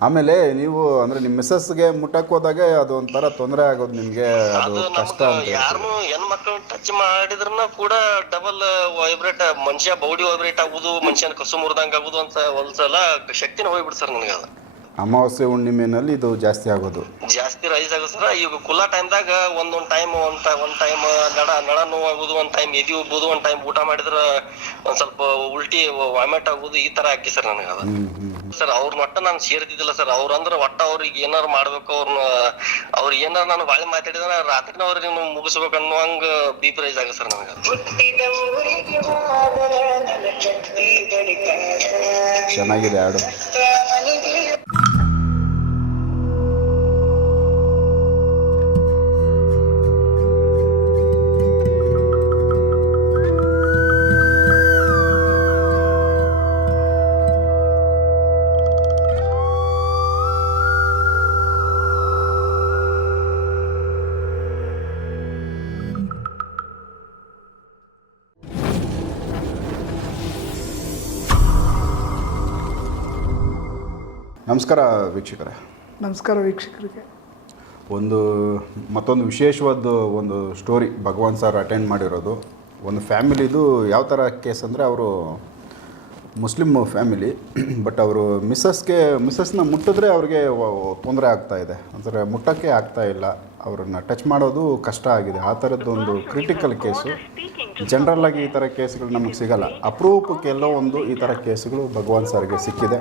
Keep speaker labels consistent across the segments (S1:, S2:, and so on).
S1: ಆಮೇಲೆ ನೀವು ಅಂದ್ರೆ ನಿಮ್ಮ ಮಿಸ್ಸಸ್ಗೆ ಮುಟ್ಟಕ್ಕೆ ಹೋದಾಗ ಅದು ಒಂಥರ ತೊಂದರೆ ಆಗೋದು ನಿಮಗೆ ಅದು ಕಷ್ಟ ಅಂತ
S2: ಯಾರನ್ನು ಹೆಣ್ಮಕ್ಳು ಟಚ್ ಮಾಡಿದ್ರನ್ನ ಕೂಡ ಡಬಲ್ ವೈಬ್ರೇಟ್ ಮನುಷ್ಯ ಬೌಡಿ ವೈಬ್ರೇಟ್ ಆಗುದು ಮನುಷ್ಯನ ಕಸು ಮುರಿದಂಗ ಆಗುದು ಅಂತ ಒಂದ್ಸಲ ಶಕ್ತಿನ ಹೋಗ್ಬಿಡ್ತಾರ ಸರ್ ಅದು ಅದ.
S1: ಅಮಾವಾಸ್ಯೆ ಹುಣ್ಣಿಮೆನಲ್ಲಿ ಇದು ಜಾಸ್ತಿ ಆಗೋದು.
S2: ಜಾಸ್ತಿ ರೈಸ್ ಆಗೋ ಸರ್. ಈಗ ಕುಲ್ಲಾ ಟೈಮ್ದಾಗ ಒಂದೊಂದು ಟೈಮ್ ಒಂದ್ ಒಂದ್ ಟೈಮ್ ನಡ ನಡ ನೋವಾಗುದು ಆಗುದು ಒಂದ್ ಟೈಮ್ ಎದಿ ಉಬ್ಬುದು ಒಂದ್ ಟೈಮ್ ಊಟ ಮಾಡಿದ್ರ ಒಂದ್ ಸ್ವಲ್ಪ ಉಲ್ಟಿ ವಾಮಿಟ್ ಆಗುದು ಈ ತರ ಆಕಿ ಸರ್ ನನಗೆ ಅದ. ಸರ್ ಅವ್ರ ಮಟ್ಟ ನಾನು ಸೇರ್ತಿದ್ದಿಲ್ಲ ಸರ್. ಅವ್ರಂದ್ರ ಒಟ್ಟ ಅವ್ರಿಗೆ ಏನಾರು ಮಾಡ್ಬೇಕು ಅವ್ರನ್ನ ಅವ್ರ ಏನಾರ ನಾನು ಬಾಳೆ ಮಾತಾಡಿದ್ರ ರಾತ್ರಿನ ಅವ್ರಿಗೆ ನೀವು ಮುಗಿಸ್ಬೇಕು ಅನ್ನುವಂಗ ಬೀಪ್ ರೈಸ್ ಆಗ ಸರ್ ನನಗೆ
S3: ಹುಟ್ಟಿದ ಊರಿಗೆ ಹೋದರ ನನ್ನ ಛತ್ರಿ ಬಡಿತಾರ
S1: ಚೆನ್ನಾಗಿದೆ ಹಾಡು
S3: ಮನೆಗೆ
S1: ನಮಸ್ಕಾರ ವೀಕ್ಷಕರೇ.
S4: ನಮಸ್ಕಾರ ವೀಕ್ಷಕರಿಗೆ.
S1: ಒಂದು ಮತ್ತೊಂದು ವಿಶೇಷವಾದ ಒಂದು ಸ್ಟೋರಿ ಭಗವಾನ್ ಸರ್ ಅಟೆಂಡ್ ಮಾಡಿರೋದು. ಒಂದು ಫ್ಯಾಮಿಲಿದು ಯಾವ ಥರ ಕೇಸ್ ಅಂದರೆ ಅವರು ಮುಸ್ಲಿಮ್ ಫ್ಯಾಮಿಲಿ ಬಟ್ ಅವರು ಮಿಸ್ಸಸ್ಗೆ ಮಿಸ್ಸಸ್ನ ಮುಟ್ಟಿದ್ರೆ ಅವ್ರಿಗೆ ತೊಂದರೆ ಆಗ್ತಾ ಇದೆ. ಅಂದರೆ ಮುಟ್ಟೋಕ್ಕೆ ಆಗ್ತಾ ಇಲ್ಲ. ಅವ್ರನ್ನ ಟಚ್ ಮಾಡೋದು ಕಷ್ಟ ಆಗಿದೆ. ಆ ಥರದ್ದು ಒಂದು ಕ್ರಿಟಿಕಲ್ ಕೇಸು ಜನರಲ್ಲಾಗಿ ಈ ಥರ ಕೇಸ್ಗಳು ನಮಗೆ ಸಿಗಲ್ಲ. ಅಪರೂಪಕ್ಕೆ ಎಲ್ಲೋ ಒಂದು ಈ ಥರ ಕೇಸ್ಗಳು ಭಗವಾನ್ ಸರ್ಗೆ ಸಿಕ್ಕಿದೆ.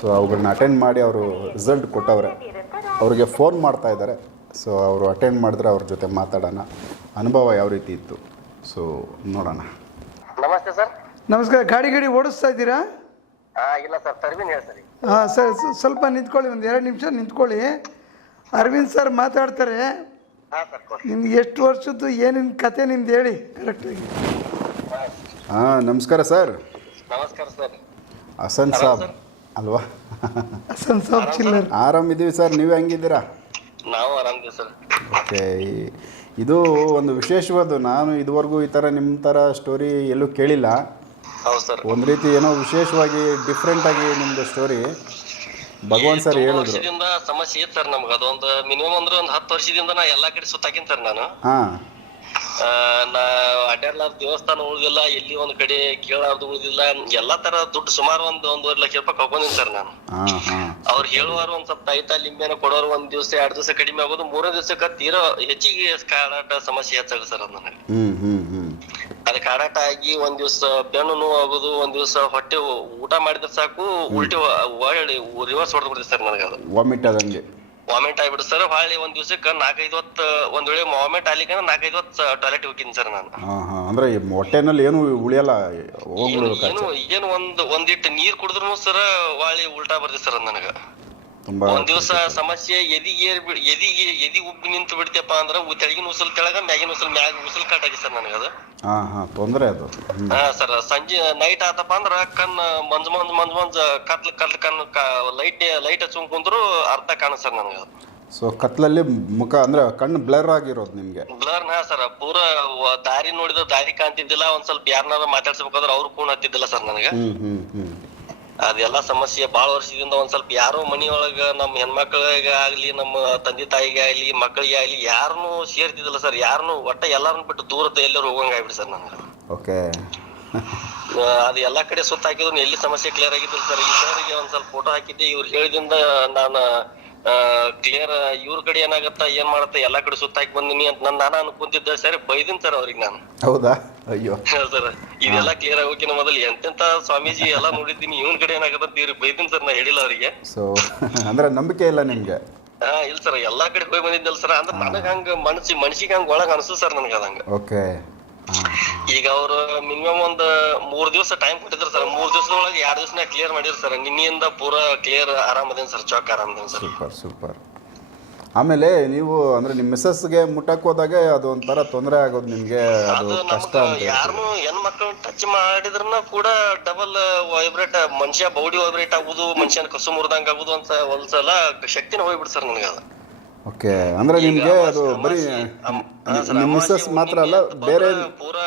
S1: ಸೊ ಅವುಗಳನ್ನ ಅಟೆಂಡ್ ಮಾಡಿ ಅವರು ರಿಸಲ್ಟ್ ಕೊಟ್ಟವ್ರೆ. ಅವ್ರಿಗೆ ಫೋನ್ ಮಾಡ್ತಾ ಇದ್ದಾರೆ. ಸೊ ಅವರು ಅಟೆಂಡ್ ಮಾಡಿದ್ರೆ ಅವ್ರ ಜೊತೆ ಮಾತಾಡೋಣ. ಅನುಭವ ಯಾವ ರೀತಿ ಇತ್ತು? ಸೊ ನೋಡೋಣ.
S2: ನಮಸ್ತೆ ಸರ್.
S4: ನಮಸ್ಕಾರ. ಗಾಡಿ ಗಾಡಿ ಓಡಿಸ್ತಾ ಇದ್ದೀರಾ?
S2: ಹಾ ಇಲ್ಲ ಸರ್. ಹೇಳಿ ಸರ್
S4: ಹಾಂ ಸರ್ ಸ- ಸ್ವಲ್ಪ ನಿಂತ್ಕೊಳ್ಳಿ. ಒಂದು ಎರಡು ನಿಮಿಷ ನಿಂತ್ಕೊಳ್ಳಿ. ಅರವಿಂದ್ ಸರ್ ಮಾತಾಡ್ತಾರೆ.
S2: ಹಾ ಸರ್
S4: ನಿಮ್ಗೆ ಎಷ್ಟು ವರ್ಷದ್ದು ಏನಿನ ಕತೆ ನಿಮ್ದು ಹೇಳಿ. ಕರೆಕ್ಟಾಗಿ
S1: ಹಾಂ ನಮಸ್ಕಾರ ಸರ್.
S2: ನಮಸ್ಕಾರ ಸರ್.
S1: ಹಸನ್ ಸಾಬ್. ಅಲ್ವಾ?
S4: ಹಸನ್ ಸಾಬ್ ಚಿಲ್ಲರ್
S1: ಆರಾಮಿದ್ದೀವಿ ಸರ್ ನೀವು ಹೆಂಗಿದ್ದೀರಾ?
S2: ನಾವು ಆರಾಮಿದ್ದೀವಿ ಸರ್.
S1: ಓಕೆ ಇದು ಒಂದು ವಿಶೇಷವಾದ ನಾನು ಇದುವರೆಗೂ ಈ ಥರ ನಿಮ್ಮ ಥರ ಸ್ಟೋರಿ ಎಲ್ಲೂ ಕೇಳಿಲ್ಲ.
S2: ಹೌದು ಸರ್.
S1: ಒಂದು ರೀತಿ ಏನೋ ವಿಶೇಷವಾಗಿ ಡಿಫ್ರೆಂಟಾಗಿ ನಿಮ್ದು ಸ್ಟೋರಿ ಭಗವಾನ್ ಸರ್ ಹೇಳಿದ್ರು.
S2: ವರ್ಷದಿಂದ ಸಮಸ್ಯೆ ಇತ್ತು ಸರ್ ನಮ್ಗೆ. ಅದೊಂದು ಮಿನಿಮಮ್ ಅಂದ್ರೆ ಒಂದು ಹತ್ತು ವರ್ಷದಿಂದ ನಾ ಎಲ್ಲಾ ಕಡೆ ಸುತ್ತಾಕಿನ್ ಸರ್ ನಾನು.
S1: ಹಾಂ.
S2: ನಾ ಅಡ್ಯಾಡ್ಲಾರ್ದ ದೇವಸ್ಥಾನ ಉಳಿದಿಲ್ಲ ಎಲ್ಲಿ ಒಂದ್ ಕಡೆ ಕೇಳಾರ್ದು ಉಳಿದಿಲ್ಲ. ಎಲ್ಲಾ ತರ ದುಡ್ಡು ಸುಮಾರು ಒಂದ್ ಒಂದೂವರೆ ಲಕ್ಷ ರೂಪಾಯಿ ಕಳ್ಕೊಂಡಿನಿ ಸರ್ ನಾನು. ಅವ್ರು ಹೇಳುವಾರು ಒಂದ್ ಸ್ವಲ್ಪ ತಾಯ್ತ ಲಿಂಬೆನ ಕೊಡೋರು ಒಂದ್ ದಿವಸ ಎರಡ್ ದಿವಸ ಕಡಿಮೆ ಆಗೋದು ಮೂರನೇ ದಿವಸಕ್ಕ ತೀರಾ ಹೆಚ್ಚಿಗೆ ಕಾಡಾಟ ಸಮಸ್ಯೆ ಹೆಚ್ಚಾಗ ಸರ್ ಅದ್ ನನಗೆ. ಅದ್ ಕಾಡಾಟ ಆಗಿ ಒಂದ್ ದಿವಸ ಬೆನ್ನು ನೋವು ಆಗೋದು ಒಂದ್ ದಿವಸ ಹೊಟ್ಟೆ ಊಟ ಮಾಡಿದ್ರೆ ಸಾಕು ಉಲ್ಟಿ ಒಳ್ಳೆ ರಿವರ್ಸ್ ಹೊಡೆದ್ ಬಿಡ್ತದೆ ಸರ್ ನನಗೆ ಅದು.
S1: ವಾಮಿಟ್ ಆದಂಗೆ
S2: ವಾಮಿಟ್ ಆಗ್ಬಿಡ್ತು ಸರ್ ಹೊಳ್ಳಿ ಒಂದ್ ದಿವಸಕ್ಕ ನಾಲ್ಕೈದು ಹೊತ್ತು ಒಂದ್ ವೇಳೆ ವಾಮಿಟ್ ಆಗ್ಲಿಕ್ಕೆ ನಾಲ್ಕೈದು ಹೊತ್ತು ಟಾಯ್ಲೆಟ್ ಹೋಗಿನಿ ಸರ್ ನಾನು.
S1: ಹಾಂ ಹಾಂ. ಅಂದರೆ ಹೊಟ್ಟೆನಲ್ಲಿ ಏನು ಉಳಿಯಲ್ಲ?
S2: ಏನು ಏನು ಒಂದ್ ಒಂದಿಟ್ಟು ನೀರ್ ಕುಡಿದ್ರು ಸರ್ ಹೊಳ್ಳಿ ಉಲ್ಟಾ ಬರ್ತೇತಿ ಸರ್ ನನಗ. ಒಂದ್ ದಿವಸ ಸಮಸ್ಯೆ ಎದಿಗೆ ಎದಿಗೆ ಎದಿ ಉಬ್ಬಿ ನಿಂತು ಬಿಡ್ತಪ್ಪ ಅಂದ್ರ ತೆಳಗಿನ ಉಸಲ್ ತೆಳಗ ಮ್ಯಾಗಿನ ಉಸಲ್ ಮ್ಯಾಗ ಉಸಲ್ ಕಾಟಾಗಿ ಸರ್ ನನಗದು
S1: ಹಾ ಹಾ ತೊಂದರೆ ಅದು.
S2: ಹಾ ಸರ್ ಸಂಜೆ ನೈಟ್ ಆತಪ್ಪ ಅಂದ್ರ ಕಣ್ ಮಂಜ್ ಮಂಜ್ ಮಂಜ್ ಮಂಜ್ ಕತ್ಲ ಕತ್ಲ ಕಣ್ ಲೈಟ್ ಲೈಟ್ ಹಚ್ಕೊಂಡ್ ಕುಂದ್ರು ಅರ್ಧ ಕಾಣ ಸರ್ ನನಗ
S1: ಸೊ ಕತ್ಲಲ್ಲಿ ಮುಖ ಅಂದ್ರೆ ಕಣ್ಣು ಬ್ಲರ್ ಆಗಿರೋದು ನಿಮ್ಗೆ.
S2: ಬ್ಲರ್ ಹಾ ಸರ್ ಪೂರ ದಾರಿ ನೋಡಿದ್ರ ದಾರಿ ಕಾಣ್ತಿದ್ದಿಲ್ಲ ಒಂದ್ ಸ್ವಲ್ಪ ಯಾರನ್ನಾರ ಮಾತಾಡ್ಸ್ಬೇಕಾದ್ರೆ ಅವ್ರು ಕೂನ್ ಹತ್ತಿದ್ದಿಲ್ಲ ಸರ್ ನನಗೆ.
S1: ಹ್ಮ್ ಹ್ಮ್ ಹ್ಞೂ
S2: ಅದೆಲ್ಲ ಸಮಸ್ಯೆ ಬಾಳ ವರ್ಷದಿಂದ ಒಂದ್ ಸ್ವಲ್ಪ ಯಾರೋ ಮನಿಯೊಳಗ ನಮ್ಮ ಹೆಣ್ಮಕ್ಳಿಗೆ ಆಗ್ಲಿ ನಮ್ಮ ತಂದೆ ತಾಯಿಗೆ ಆಗ್ಲಿ ಮಕ್ಕಳಿಗೆ ಆಗ್ಲಿ ಯಾರನ್ನು ಸೇರ್ತಿದಿಲ್ಲ ಸರ್. ಯಾರನ್ನು ಒಟ್ಟ ಎಲ್ಲಾರನ್ನು ಬಿಟ್ಟು ದೂರದ ಎಲ್ಲರೂ ಹೋಗಂಗ ಆಗ್ಬಿಡಿ ಸರ್ ನನಗೆ.
S1: ಓಕೆ.
S2: ಅದು ಎಲ್ಲಾ ಕಡೆ ಸುತ್ತಾಕಿದ್ರು ಎಲ್ಲಿ ಸಮಸ್ಯೆ ಕ್ಲಿಯರ್ ಆಗಿದ್ದಿಲ್ಲ ಸರ್. ಈ ಸರ್ಗೆ ಒಂದ್ ಸ್ವಲ್ಪ ಫೋಟೋ ಹಾಕಿದ್ದೆ. ಇವ್ರು ಹೇಳಿದಿಂದ ನಾನು ಕ್ಲಿಯರ್ ಇವ್ರ ಕಡೆ ಏನಾಗತ್ತ ಏನ್ ಮಾಡತ್ತ ಎಲ್ಲಾ ಕಡೆ ಸುತ್ತಾಕಿ ಬಂದಿನಿ ಅಂತ ನಾನು ನಾನು ಅನ್ಕೊಂತಿದ್ದೆ ಸರಿ ಬೈದಿನ್ ಸರ್ ಅವ್ರಿಗೆ ನಾನು.
S1: ಹೌದಾ? ಅಯ್ಯೋ.
S2: ಸರ್ ಇದೆಲ್ಲ ಕ್ಲಿಯರ್ ಆಗೋಕಿನ ಮೊದಲು ಎಂತೆಂತ ಸ್ವಾಮೀಜಿ ಎಲ್ಲಾ ನೋಡಿದ್ದೀನಿ ಇವನ್ ಕಡೆ ಏನಾಗತ್ತ ಇವ್ರಿಗೆ ಬೈದಿನ್ ಸರ್ ನಾ ಹೇಳಿಲ್ಲ ಅವರಿಗೆ.
S1: ಸೊ ಅಂದ್ರೆ ನಂಬಿಕೆ ಇಲ್ಲ ನಿಮ್ಗೆ?
S2: ಹಾ ಇಲ್ಲ ಸರ್ ಎಲ್ಲಾ ಕಡೆ ಹೋಗಿ ಬಂದಿದ್ದಲ್ಲ ಸರ್ ಅಂದ್ರೆ ನನಗ ಹಂಗ ಮನಸ್ಸಿ ಮನ್ಸಿಗೆ ಹಂಗ ಒಳಗ ಅನಿಸ್ತು ಸರ್ ನನಗ ಅದಂಗ.
S1: ಓಕೆ
S2: ಈಗ ಅವರು ಮಿನಿಮಮ್ ಒಂದ್ ಮೂರ್ ದಿವಸ ಟೈಮ್ ಕೊಟ್ಟಿದ್ರು ಸರ್ ಮೂರ್ ದಿವಸದೊಳಗೆ ಎರಡ್ ದಿವಸನ ಕ್ಲಿಯರ್ ಮಾಡಿದ್ರು ಸರ್ ನಿನ್ನಿಂದ ಪೂರಾ ಕ್ಲಿಯರ್ ಆರಾಮದೇನ್ ಸರ್ ಚೌಕ್ ಆರಾಮದೇನ್ ಸರ್
S1: ಸೂಪರ್ ಸೂಪರ್. ಆಮೇಲೆ ನೀವು ಅಂದ್ರೆ ನಿಮ್ಮ ಮಿಸ್ಸಸ್ಗೆ ಮುಟ್ಟಕ್ಕೆ ಹೋದಾಗ ಅದು ಒಂಥರ ತೊಂದರೆ ಆಗೋದು ನಿಮಗೆ ಅದು
S2: ಅದು
S1: ಕಷ್ಟ
S2: ನಮ್ಗ
S1: ಅಂತ
S2: ಯಾರನ್ನು ಹೆಣ್ ಮಕ್ಕಳು ಟಚ್ ಮಾಡಿದ್ರನ್ನ ಕೂಡ ಡಬಲ್ ವೈಬ್ರೇಟ್ ಮನುಷ್ಯ ಬೌಡಿ ವೈಬ್ರೇಟ್ ಆಗುದು ಮನುಷ್ಯನ ಕಸು ಮುರಿದಂಗ ಆಗುದು ಅಂತ ಒಂದ್ಸಲ ಶಕ್ತಿನ ಹೋಗ್ಬಿಡ್ ಸರ್ ನನಗೆ ಅದ.
S1: ಓಕೆ ಅಂದ್ರೆ ನಿಮಗೆ ಅದು ಬರೀ ನಿಮ್ಮ ಮಿಸ್ಸಸ್ ಮಾತ್ರ ಅಲ್ಲ ಬೇರೆ
S2: ಪೂರಾ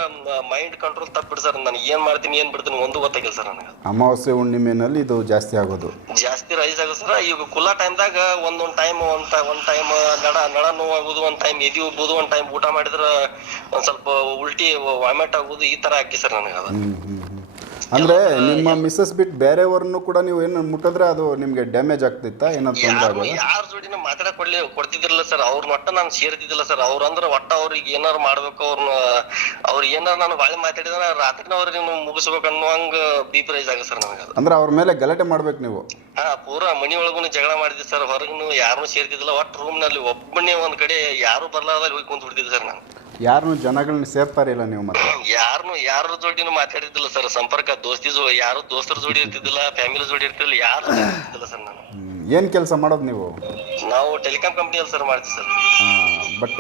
S2: ಮೈಂಡ್ ಕಂಟ್ರೋಲ್ ತಪ್ಪಿಡ್ ಸರ್ ನಾನು ಏನ್ ಮಾಡ್ತೀನಿ ಏನ್ ಬಿಡ್ತೀನಿ ಒಂದು ಗೊತ್ತಾಗಿಲ್ಲ ಸರ್ ನನಗೆ.
S1: ಅಮಾವಾಸ್ಯೆ ಹುಣ್ಣಿಮೆನಲ್ಲಿ ಇದು ಜಾಸ್ತಿ ಆಗೋದು.
S2: ಜಾಸ್ತಿ ರೈಸ್ ಆಗೋದು ಸರ್ ಈಗ ಕುಲ್ಲ ಟೈಮ್ದಾಗ ಒಂದೊಂದು ಟೈಮ್ ಒಂದ್ ಒಂದ್ ಟೈಮ್ ನಡ ನಡ ನೋವಾಗೋದು ಒಂದ್ ಟೈಮ್ ಎದಿ ಹೋಗ್ಬೋದು ಒಂದ್ ಟೈಮ್ ಊಟ ಮಾಡಿದ್ರೆ ಒಂದ್ ಸ್ವಲ್ಪ ಉಲ್ಟಿ ವಾಮಿಟ್ ಆಗೋದು ಈ ತರ ಹಾಕಿ ಸರ್ ನನಗೆ ಅದು.
S1: ಅಂದ್ರೆ ನಿಮ್ಮ ಮಿಸ್ಸಸ್ ಬಿಟ್ಟು ಬೇರೆಯವ್ರನ್ನು ಕೂಡ ನೀವು ಏನು ಮುಟ್ಟಿದ್ರೆ ಅದು ನಿಮ್ಗೆ ಡ್ಯಾಮೇಜ್ ಆಗ್ತಿತ್ತ? ಏನಾದ್ರು ತೊಂದರೆ
S2: ಯಾರು
S1: ಆಗೋದು?
S2: ಯಾರ ಜೋಡಿನ ಮಾತಾಡ ಕೊಡ್ಲಿ ಕೊಡ್ತಿದ್ರಲ್ಲ ಸರ್ ಅವ್ರನ್ನ ಒಟ್ಟ ನಾನು ಸೇರ್ತಿದ್ದಿಲ್ಲ ಸರ್ ಅವ್ರ ಅಂದ್ರೆ ಒಟ್ಟ ಅವ್ರಿಗೆ ಏನಾರು ಮಾಡ್ಬೇಕು ಅವ್ರನ್ನ ಅವ್ರ ಏನಾರ ನಾನು ಬಾಳೆ ಮಾತಾಡಿದ್ರೆ ರಾತ್ರಿನ ಅವ್ರಿಗೆ ಮುಗಿಸ್ಬೇಕು ಅನ್ನುವಂಗ ಬಿ ಪ್ರೈಸ್ ಆಗ ಸರ್ ನನಗೆ ಅದು.
S1: ಅಂದ್ರೆ ಅವ್ರ ಮೇಲೆ ಗಲಾಟೆ ಮಾಡ್ಬೇಕು ನೀವು.
S2: ಹಾ ಪೂರಾ ಮನಿ ಒಳಗೂ ಜಗಳ ಮಾಡಿದ್ವಿ ಸರ್ ಹೊರಗೂ ಯಾರು ಸೇರ್ತಿದ್ದಿಲ್ಲ. ಒಟ್ಟು ರೂಮ್ನಲ್ಲಿ ಒಬ್ಬನೇ ಒಂದ್ ಕಡೆ ಯಾರು ಬರ್ಲಾರ್ದಲ್ಲಿ ಹೋಗಿ ಕುಂತ್ ಬಿಡ್ತಿದ್ದೆ ಸರ್ ನಾನು.
S1: ಯಾರನ್ನು ಜನಗಳನ್ನ ಸೇರ್ತಾರೆ ಇಲ್ಲ ನೀವು ಮತ್ತೆ?
S2: ಯಾರನ್ನು ಯಾರ ಜೋಡಿನೂ ಮಾತಾಡಿದ್ದಿಲ್ಲ ಸರ್ ಸಂಪರ್ಕ ದೋಸ್ತಿ ಜೋ ಯಾರು ದೋಸ್ತರ ಜೋಡಿ ಇರ್ತಿದ್ದಿಲ್ಲ ಫ್ಯಾಮಿಲಿ ಜೋಡಿ ಇರ್ತಿಲ್ಲ ಯಾರು ಇರ್ತಿದ್ದಿಲ್ಲ ಸರ್ ನಾನು.
S1: ಏನು ಕೆಲಸ ಮಾಡೋದು ನೀವು?
S2: ನಾವು ಟೆಲಿಕಾಂ ಕಂಪ್ನಿಯಲ್ಲಿ ಸರ್ ಮಾಡ್ತೀವಿ ಸರ್
S1: ಬಟ್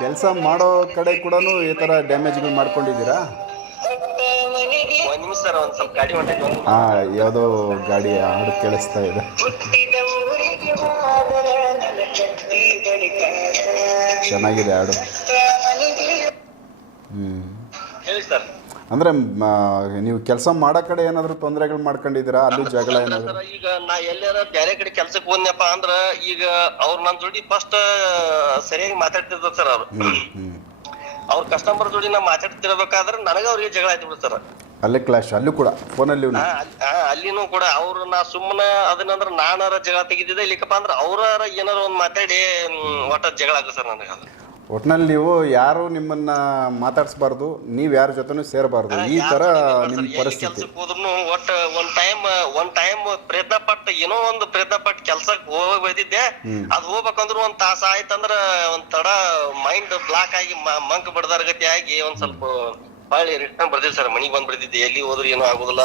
S1: ಕೆಲಸ ಮಾಡೋ ಕಡೆ ಕೂಡ ಈ ಥರ ಡ್ಯಾಮೇಜ್ಗಳು ಮಾಡ್ಕೊಂಡಿದ್ದೀರಾ?
S2: ಸರ್ ಒಂದ್ ಸ್ವಲ್ಪ ಗಾಡಿ
S1: ಹಾ ಯಾವುದೋ ಗಾಡಿ ಹಾಡು ಕೇಳಿಸ್ತಾ ಇದೆ.
S3: ಹುಟ್ಟಿದ ಊರಿಗೆ ಹೋದರೆ ನನ್ನ ಚಕ್ರಿ ಬಡಿತಾರ
S1: ಚೆನ್ನಾಗಿದೆ ಹಾಡು.
S3: ಅಂದ್ರೆ
S1: ಹ್ಞೂ
S2: ಹೇಳಿ ಸರ್.
S1: ಅಂದರೆ ನೀವು ಕೆಲಸ ಮಾಡೋ ಕಡೆ ಏನಾದರೂ ತೊಂದರೆಗಳು ಮಾಡ್ಕೊಂಡಿದ್ದೀರಾ? ಅಲ್ಲಿ ಜಗಳ ಏನಾದರೂ?
S2: ಸರ್ ಈಗ ನಾ ಎಲ್ಲಾರ ಬೇರೆ ಕಡೆ ಕೆಲ್ಸಕ್ಕೆ ಹೋದ್ನಪ್ಪ ಅಂದ್ರ ಈಗ ಅವ್ರ ನನ್ ಜೋಡಿ ಫಸ್ಟ್ ಸರಿಯಾಗಿ ಮಾತಾಡ್ತಿದ್ರು ಸರ್ ಅವ್ರು.
S1: ಹ್ಞೂ ಹ್ಞೂ
S2: ಅವ್ರ ಕಸ್ಟಮರ್ ಜೋಡಿ ನಾ ಮಾತಾಡ್ತಿರ್ಬೇಕಾದ್ರೆ ನನಗ ಅವ್ರಿಗೆ ಜಗಳ ಆಯ್ತು ಬಿಡ್ತಾರ
S1: ಅಲ್ಲೇ ಕ್ಲಾಶ್ ಅಲ್ಲೂ ಕೂಡ ಫೋನಲ್ಲಿ
S2: ಅಲ್ಲಿ ಅಲ್ಲಿನೂ ಕೂಡ ಅವ್ರ ನಾ ಸುಮ್ಮನ ಅದನ್ನಂದ್ರ ನಾನಾರ ಜಗಳ ತೆಗಿತಿದ್ದೆ. ಇಲ್ಲಿಕಪ್ಪ ಅಂದ್ರ ಅವ್ರ ಏನಾರ ಒಂದ್ ಮಾತಾಡಿ ಒಟ್ಟ ಜಗಳ ಆಗ ಸರ್ ನನಗೆ ಅದು.
S1: ಒಟ್ನಲ್ಲಿ ನೀವು ಯಾರು ನಿಮ್ಮನ್ನ ಮಾತಾಡಿಸ್ಬಾರ್ದು ನೀವು ಯಾರ ಜೊತೆನೂ ಸೇರಬಾರ್ದು. ಈ ತರ ನಿಮ್ಮ ಪರಿಸ್ಥಿತಿ.
S2: ಕೆಲ್ಸಕ್ಕೆ ಹೋದ್ರು ಒಟ್ಟ ಒಂದ್ ಟೈಮ್ ಒಂದ್ ಟೈಮ್ ಪ್ರಯತ್ನ ಪಟ್ಟು ಏನೋ ಒಂದು ಪ್ರಯತ್ನ ಪಟ್ಟು ಕೆಲ್ಸಕ್ ಹೋಗಿ ಬೈದಿದ್ದೆ. ಅದ್ ಹೋಗ್ಬೇಕಂದ್ರ ಒಂದ್ ತಾಸ ಆಯ್ತಂದ್ರ ಒಂದ್ ತಡ ಮೈಂಡ್ ಬ್ಲಾಕ್ ಆಗಿ ಮಂಕ್ ಬಡ್ದಾರ ಗತಿ ಆಗಿ ಒಂದ್ ಸ್ವಲ್ಪ ಹೊಳ್ಳಿ ರಿಟರ್ನ್ ಬರ್ತೀವಿ ಸರ್ ಮನಿಗ್ ಬಂದ್ ಬಿಡ್ತಿದ್ದೆ ಎಲ್ಲಿ ಹೋದ್ರು ಏನೋ ಆಗೋದಿಲ್ಲ.